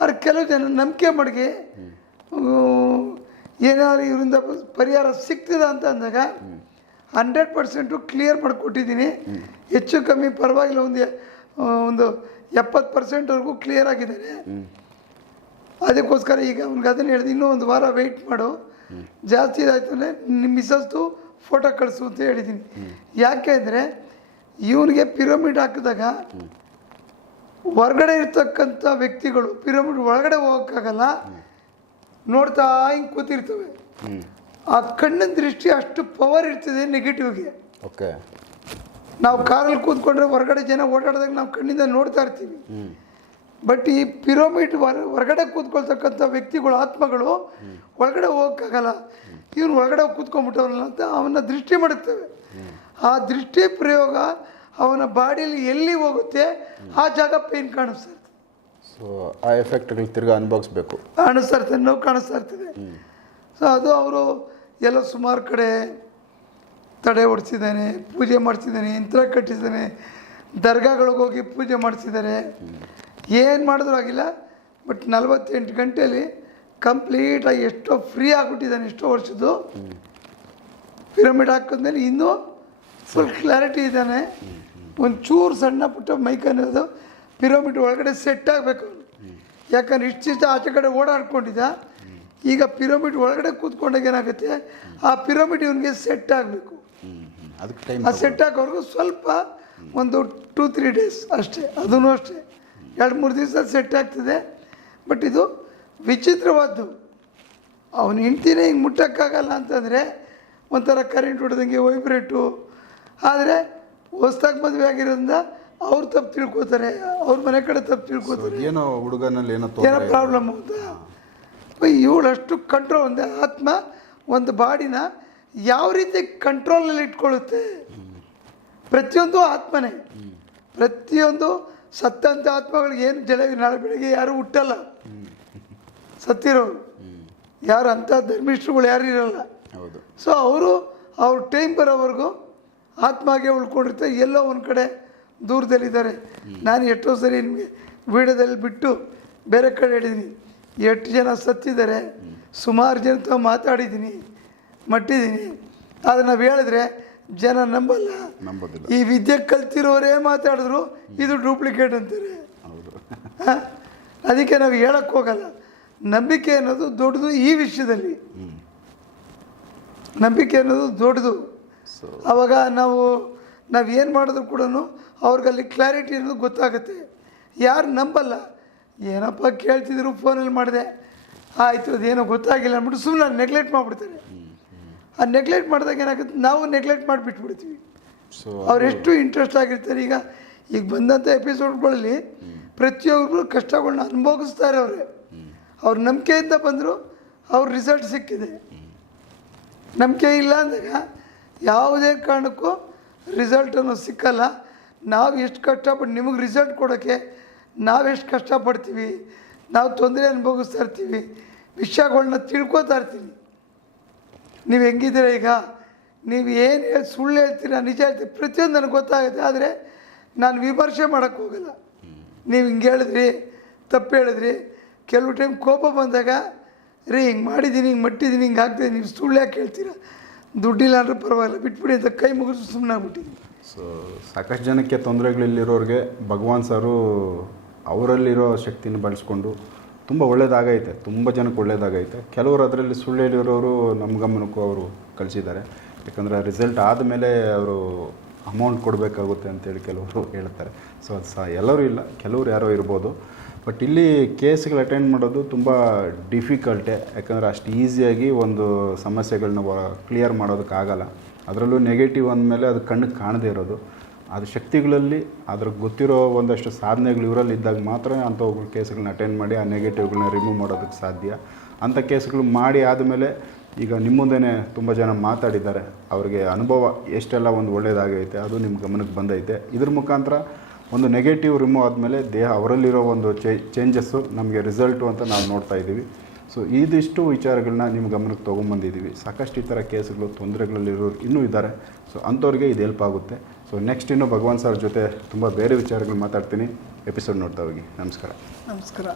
S4: ಆದ್ರೆ ಕೆಲವು ಜನ ನಂಬಿಕೆ ಮಡಿಗೆ ಏನಾದ್ರು ಇವರಿಂದ ಪರಿಹಾರ ಸಿಗ್ತದ ಅಂತ ಅಂದಾಗ ಹಂಡ್ರೆಡ್ ಪರ್ಸೆಂಟು ಕ್ಲಿಯರ್ ಮಾಡಿಕೊಟ್ಟಿದ್ದೀನಿ. ಹೆಚ್ಚು ಕಮ್ಮಿ ಪರವಾಗಿಲ್ಲ ಒಂದು ಒಂದು ಎಪ್ಪತ್ತು ಪರ್ಸೆಂಟ್ವರೆಗೂ ಕ್ಲಿಯರ್ ಆಗಿದ್ದಾನೆ ಅದಕ್ಕೋಸ್ಕರ ಈಗ ಅವ್ನಿಗೆ ಅದನ್ನು ಹೇಳಿದೆ ಇನ್ನೂ ಒಂದು ವಾರ ವೆಯ್ಟ್ ಮಾಡು. ಜಾಸ್ತಿ ಇದಾಯ್ತು ಅಂದರೆ ನಿಮ್ಮ ಮಿಸ್ಸಸ್ದು ಫೋಟೋ ಕಳಿಸು ಅಂತ ಹೇಳಿದ್ದೀನಿ ಯಾಕೆ ಅಂದರೆ ಇವನಿಗೆ ಪಿರಮಿಡ್ ಹಾಕಿದಾಗ ಹೊರಗಡೆ ಇರ್ತಕ್ಕಂಥ ವ್ಯಕ್ತಿಗಳು ಪಿರಮಿಡ್ ಒಳಗಡೆ ಹೋಗೋಕ್ಕಾಗಲ್ಲ. ನೋಡ್ತಾ ಹಿಂಗೆ ಕೂತಿರ್ತವೆ. ಆ ಕಣ್ಣಿನ ದೃಷ್ಟಿ ಅಷ್ಟು ಪವರ್ ಇರ್ತದೆ ನೆಗೆಟಿವ್ಗೆ
S1: ಓಕೆ
S4: ನಾವು ಕಾರಲ್ಲಿ ಕೂತ್ಕೊಂಡ್ರೆ ಹೊರಗಡೆ ಜನ ಓಡಾಡಿದಾಗ ನಾವು ಕಣ್ಣಿಂದ ನೋಡ್ತಾ ಇರ್ತೀವಿ. ಬಟ್ ಈ ಪಿರಮಿಡ್ ಹೊರ ಹೊರಗಡೆ ಕೂತ್ಕೊಳ್ತಕ್ಕಂಥ ವ್ಯಕ್ತಿಗಳು ಆತ್ಮಗಳು ಒಳಗಡೆ ಹೋಗೋಕ್ಕಾಗಲ್ಲ. ಇವ್ರು ಹೊರಗಡೆ ಹೋಗಿ ಕೂತ್ಕೊಂಡ್ಬಿಟ್ಟವಲ್ಲ ಅಂತ ಅವನ್ನ ದೃಷ್ಟಿ ಮಾಡುತ್ತೇವೆ. ಆ ದೃಷ್ಟಿ ಪ್ರಯೋಗ ಅವನ ಬಾಡಿಯಲ್ಲಿ ಎಲ್ಲಿ ಹೋಗುತ್ತೆ ಆ ಜಾಗ ಪೇನ್ ಕಾಣಿಸ್ತಾ ಇರ್ತದೆ.
S1: ಸೊ ಆ ಎಫೆಕ್ಟ್ಗಳು ತಿರ್ಗಾ ಅನುಭವಿಸ್ಬೇಕು.
S4: ಕಾಣಿಸ್ತಾ ಇರ್ತದೆ ನೋವು ಕಾಣಿಸ್ತಾ ಇರ್ತದೆ. ಸೊ ಅದು ಅವರು ಎಲ್ಲ ಸುಮಾರು ಕಡೆ ತಡೆ ಹೊಡ್ಸಿದ್ದಾನೆ ಪೂಜೆ ಮಾಡಿಸಿದ್ದಾನೆ ಯಂತ್ರ ಕಟ್ಟಿಸಿದ್ದಾನೆ ದರ್ಗಾಗಳಿಗೆ ಹೋಗಿ ಪೂಜೆ ಮಾಡಿಸಿದ್ದಾರೆ. ಏನು ಮಾಡಿದ್ರು ಆಗಿಲ್ಲ ಬಟ್ ನಲವತ್ತೆಂಟು ಗಂಟೆಯಲ್ಲಿ ಕಂಪ್ಲೀಟಾಗಿ ಎಷ್ಟೋ ಫ್ರೀ ಆಗಿಬಿಟ್ಟಿದ್ದಾನೆ ಎಷ್ಟೋ ವರ್ಷದ್ದು. ಪಿರಮಿಡ್ ಹಾಕಿದ್ಮೇಲೆ ಇನ್ನೂ ಫುಲ್ ಕ್ಲಾರಿಟಿ ಇದ್ದಾನೆ. ಒಂದು ಚೂರು ಸಣ್ಣ ಪುಟ್ಟ ಮೈಕ್ ಅನ್ನೋದು ಪಿರಮಿಡ್ ಒಳಗಡೆ ಸೆಟ್ ಆಗಬೇಕು. ಯಾಕಂದ್ರೆ ಇಷ್ಟು ಇಷ್ಟ ಆಚೆ ಕಡೆ ಓಡಾಡ್ಕೊಂಡಿದ್ದ. ಈಗ ಪಿರಮಿಡ್ ಒಳಗಡೆ ಕೂತ್ಕೊಂಡಾಗ ಏನಾಗುತ್ತೆ? ಆ ಪಿರಮಿಡ್ ಇವನಿಗೆ ಸೆಟ್ ಆಗಬೇಕು. ಆ ಸೆಟ್ ಆಗೋವರೆಗೂ ಸ್ವಲ್ಪ ಒಂದು ಟೂ ತ್ರೀ ಡೇಸ್ ಅಷ್ಟೇ ಅದೂ ಅಷ್ಟೇ. ಎರಡು ಮೂರು ದಿವಸ ಸೆಟ್ ಆಗ್ತದೆ. ಬಟ್ ಇದು ವಿಚಿತ್ರವಾದ್ದು. ಅವನು ಹೆಂಡ್ತಿನೇ ಹಿಂಗೆ ಮುಟ್ಟೋಕ್ಕಾಗಲ್ಲ ಅಂತಂದರೆ ಒಂಥರ ಕರೆಂಟ್ ಹೊಡೆದಂಗೆ ವೈಬ್ರೇಟು ಆದರೆ ಹೊಸ್ದಾಗಿ ಮದುವೆ ಆಗಿರೋದ್ರಿಂದ ಅವ್ರು ತಪ್ಪು ತಿಳ್ಕೊತಾರೆ ಅವ್ರ ಮನೆ ಕಡೆ ತಪ್ಪು ತಿಳ್ಕೊತಾರೆ.
S1: ಏನೋ ಹುಡುಗನಲ್ಲಿ ಏನೋ
S4: ಏನೋ ಪ್ರಾಬ್ಲಮ್ ಅಂತ. ಇವಳಷ್ಟು ಕಂಟ್ರೋಲ್ ಒಂದು ಆತ್ಮ ಒಂದು ಬಾಡಿನ ಯಾವ ರೀತಿ ಕಂಟ್ರೋಲಲ್ಲಿ ಇಟ್ಕೊಳ್ಳುತ್ತೆ? ಪ್ರತಿಯೊಂದು ಆತ್ಮನೇ. ಪ್ರತಿಯೊಂದು ಸತ್ತಂಥ ಆತ್ಮಗಳಿಗೆ ಏನು ಜಲ ನಾಳೆ ಬೆಳಗ್ಗೆ ಯಾರು ಹುಟ್ಟಲ್ಲ. ಸತ್ತಿರೋರು. ಯಾರು ಅಂಥ ಧರ್ಮಿಷ್ಠರುಗಳು ಯಾರು ಇರಲ್ಲ.
S1: ಹೌದು.
S4: ಸೊ ಅವರು ಅವ್ರ ಟೈಮ್ ಬರೋವರೆಗೂ ಆತ್ಮಾಗೆ ಉಳ್ಕೊಂಡಿರ್ತಾರೆ. ಎಲ್ಲೋ ಒಂದು ಕಡೆ ದೂರದಲ್ಲಿದ್ದಾರೆ. ನಾನು ಎಷ್ಟೋ ಸರಿ ನಿಮಗೆ ವೀಡಿಯೋದಲ್ಲಿ ಬಿಟ್ಟು ಬೇರೆ ಕಡೆ ಹೇಳಿದ್ದೀನಿ ಎಷ್ಟು ಜನ ಸತ್ತಿದ್ದಾರೆ. ಸುಮಾರು ಜನ ಮಾತಾಡಿದ್ದೀನಿ ಮಟ್ಟಿದ್ದೀನಿ ಆದರೆ ನಾವು ಹೇಳಿದ್ರೆ ಜನ ನಂಬಲ್ಲ.
S1: ನಂಬೋದಿಲ್ಲ.
S4: ಈ ವಿದ್ಯೆ ಕಲ್ತಿರೋರೇ ಮಾತಾಡಿದ್ರು ಇದು ಡೂಪ್ಲಿಕೇಟ್ ಅಂತಾರೆ.
S1: ಹೌದು.
S4: ಅದಕ್ಕೆ ನಾವು ಹೇಳಕ್ಕೆ ಹೋಗಲ್ಲ. ನಂಬಿಕೆ ಅನ್ನೋದು ದೊಡ್ಡದು ಈ ವಿಷಯದಲ್ಲಿ. ನಂಬಿಕೆ ಅನ್ನೋದು ದೊಡ್ಡದು.
S1: ಸೊ
S4: ಆವಾಗ ನಾವು ನಾವು ಏನು ಮಾಡಿದ್ರು ಕೂಡ ಅವ್ರಿಗಲ್ಲಿ ಕ್ಲಾರಿಟಿ ಅನ್ನೋದು ಗೊತ್ತಾಗುತ್ತೆ. ಯಾರು ನಂಬಲ್ಲ? ಏನಪ್ಪ ಕೇಳ್ತಿದ್ರು ಫೋನಲ್ಲಿ ಮಾಡಿದೆ. ಆಯಿತು ಅದೇನೋ ಗೊತ್ತಾಗಿಲ್ಲ ಅಂದ್ಬಿಟ್ಟು ಸುಮ್ಮನೆ ನೆಗ್ಲೆಕ್ಟ್ ಮಾಡಿಬಿಡ್ತಾರೆ. ಆ ನೆಗ್ಲೆಕ್ಟ್ ಮಾಡಿದಾಗ ಏನಾಗುತ್ತೆ? ನಾವು ನೆಗ್ಲೆಕ್ಟ್ ಮಾಡಿಬಿಟ್ಬಿಡ್ತೀವಿ.
S1: ಸೊ
S4: ಅವರೆಷ್ಟು ಇಂಟ್ರೆಸ್ಟ್ ಆಗಿರ್ತಾರೆ? ಈಗ ಈಗ ಬಂದಂಥ ಎಪಿಸೋಡ್ಗಳಲ್ಲಿ ಪ್ರತಿಯೊಬ್ಬರು ಕಷ್ಟಗಳನ್ನ ಅನುಭವಿಸ್ತಾರೆ ಅವರೇ. ಅವ್ರ ನಂಬಿಕೆಯಿಂದ ಬಂದರು ಅವ್ರ ರಿಸಲ್ಟ್ ಸಿಕ್ಕಿದೆ. ನಂಬಿಕೆ ಇಲ್ಲ ಅಂದಾಗ ಯಾವುದೇ ಕಾರಣಕ್ಕೂ ರಿಸಲ್ಟನ್ನು ಸಿಕ್ಕಲ್ಲ. ನಾವು ಎಷ್ಟು ಕಷ್ಟಪಟ್ಟು ನಿಮಗೆ ರಿಸಲ್ಟ್ ಕೊಡೋಕ್ಕೆ ನಾವೆಷ್ಟು ಕಷ್ಟಪಡ್ತೀವಿ? ನಾವು ತೊಂದರೆ ಅನುಭವಿಸ್ತಾ ಇರ್ತೀವಿ. ವಿಷಯಗಳನ್ನ ತಿಳ್ಕೊತಾ ಇರ್ತೀವಿ. ನೀವು ಹೆಂಗಿದ್ದೀರ ಈಗ? ನೀವು ಏನು ಹೇಳಿ, ಸುಳ್ಳು ಹೇಳ್ತೀರಾ, ನಿಜ ಹೇಳ್ತೀರಿ? ಪ್ರತಿಯೊಂದು ನನಗೆ ಗೊತ್ತಾಗುತ್ತೆ, ಆದರೆ ನಾನು ವಿಮರ್ಶೆ ಮಾಡೋಕ್ಕೆ ಹೋಗಲ್ಲ. ನೀವು ಹಿಂಗೆ ಹೇಳಿದ್ರಿ, ತಪ್ಪು ಹೇಳಿದ್ರಿ, ಕೆಲವು ಟೈಮ್ ಕೋಪ ಬಂದಾಗ, ರೀ ಹಿಂಗೆ ಮಾಡಿದ್ದೀನಿ ಹಿಂಗೆ ಮಟ್ಟಿದ್ದೀನಿ ಹಿಂಗೆ ಆಗ್ತಿದೆ ನೀವು ಸುಳ್ಳು ಯಾಕೆ ಹೇಳ್ತೀರಾ? ದುಡ್ಡಿಲ್ಲ ಅಂದ್ರೆ ಪರವಾಗಿಲ್ಲ, ಬಿಟ್ಬಿಡಿ ಅಂತ ಕೈ ಮುಗಿದು ಸುಮ್ಮನೆ ಆಗ್ಬಿಟ್ಟಿದ್ದೀನಿ
S1: ಸೊ ಸಾಕಷ್ಟು ಜನಕ್ಕೆ ತೊಂದರೆಗಳಲ್ಲಿರೋರಿಗೆ ಭಗವಾನ್ ಸರು ಅವರಲ್ಲಿರೋ ಶಕ್ತಿನ ಬಳಸ್ಕೊಂಡು ತುಂಬ ಒಳ್ಳೆಯದಾಗೈತೆ ತುಂಬ ಜನಕ್ಕೆ ಒಳ್ಳೆಯದಾಗೈತೆ ಕೆಲವರು ಅದರಲ್ಲಿ ಸುಳ್ಳು ಹೇಳಿರೋರು ನಮ್ಮ ಗಮನಕ್ಕೂ ಅವರು ಕಳಿಸಿದ್ದಾರೆ. ಯಾಕಂದರೆ ರಿಸಲ್ಟ್ ಆದಮೇಲೆ ಅವರು ಅಮೌಂಟ್ ಕೊಡಬೇಕಾಗುತ್ತೆ ಅಂತೇಳಿ ಕೆಲವರು ಹೇಳ್ತಾರೆ. ಸೊ ಅದು ಸಹ ಎಲ್ಲರೂ ಇಲ್ಲ, ಕೆಲವರು ಯಾರೋ ಇರ್ಬೋದು. ಬಟ್ ಇಲ್ಲಿ ಕೇಸ್ಗಳು ಅಟೆಂಡ್ ಮಾಡೋದು ತುಂಬ ಡಿಫಿಕಲ್ಟೆ ಯಾಕಂದರೆ ಅಷ್ಟು ಈಸಿಯಾಗಿ ಒಂದು ಸಮಸ್ಯೆಗಳನ್ನ ಕ್ಲಿಯರ್ ಮಾಡೋದಕ್ಕಾಗಲ್ಲ. ಅದರಲ್ಲೂ ನೆಗೆಟಿವ್ ಅಂದಮೇಲೆ ಅದು ಕಣ್ಣಿಗೆ ಕಾಣದೇ ಇರೋದು. ಅದು ಶಕ್ತಿಗಳಲ್ಲಿ ಅದ್ರ ಗೊತ್ತಿರೋ ಒಂದಷ್ಟು ಸಾಧನೆಗಳು ಇವರಲ್ಲಿ ಇದ್ದಾಗ ಮಾತ್ರ ಅಂಥವುಗಳ ಕೇಸ್ಗಳನ್ನ ಅಟೆಂಡ್ ಮಾಡಿ, ಆ ನೆಗೆಟಿವ್ಗಳನ್ನ ರಿಮೂವ್ ಮಾಡೋದಕ್ಕೆ ಸಾಧ್ಯ. ಅಂಥ ಕೇಸ್ಗಳು ಮಾಡಿ ಆದಮೇಲೆ ಈಗ ನಿಮ್ಮ ಮುಂದೆನೇ ತುಂಬ ಜನ ಮಾತಾಡಿದ್ದಾರೆ. ಅವರಿಗೆ ಅನುಭವ ಎಷ್ಟೆಲ್ಲ ಒಂದು ಒಳ್ಳೆಯದಾಗೈತೆ, ಅದು ನಿಮ್ಮ ಗಮನಕ್ಕೆ ಬಂದೈತೆ. ಇದ್ರ ಮುಖಾಂತರ ಒಂದು ನೆಗೆಟಿವ್ ರಿಮೂವ್ ಆದಮೇಲೆ ದೇಹ ಅವರಲ್ಲಿರೋ ಒಂದು ಚೇಂಜಸ್ಸು ನಮಗೆ ರಿಸಲ್ಟು ಅಂತ ನಾವು ನೋಡ್ತಾ ಇದ್ದೀವಿ. ಸೊ ಇದಿಷ್ಟು ವಿಚಾರಗಳನ್ನ ನಿಮ್ಮ ಗಮನಕ್ಕೆ ತೊಗೊಂಬಂದಿದ್ದೀವಿ. ಸಾಕಷ್ಟು ಈ ಥರ ಕೇಸ್ಗಳು, ತೊಂದರೆಗಳಲ್ಲಿರೋರು ಇನ್ನೂ ಇದ್ದಾರೆ. ಸೊ ಅಂಥವ್ರಿಗೆ ಇದು ಹೆಲ್ಪ್ ಆಗುತ್ತೆ. ಸೊ ನೆಕ್ಸ್ಟ್ ಇನ್ನು ಭಗವಾನ್ ಸರ್ ಜೊತೆ ತುಂಬ ಬೇರೆ ವಿಚಾರಗಳು ಮಾತಾಡ್ತೀನಿ. ಎಪಿಸೋಡ್ ನೋಡ್ತಾ ಹೋಗಿ. ನಮಸ್ಕಾರ.
S4: ನಮಸ್ಕಾರ.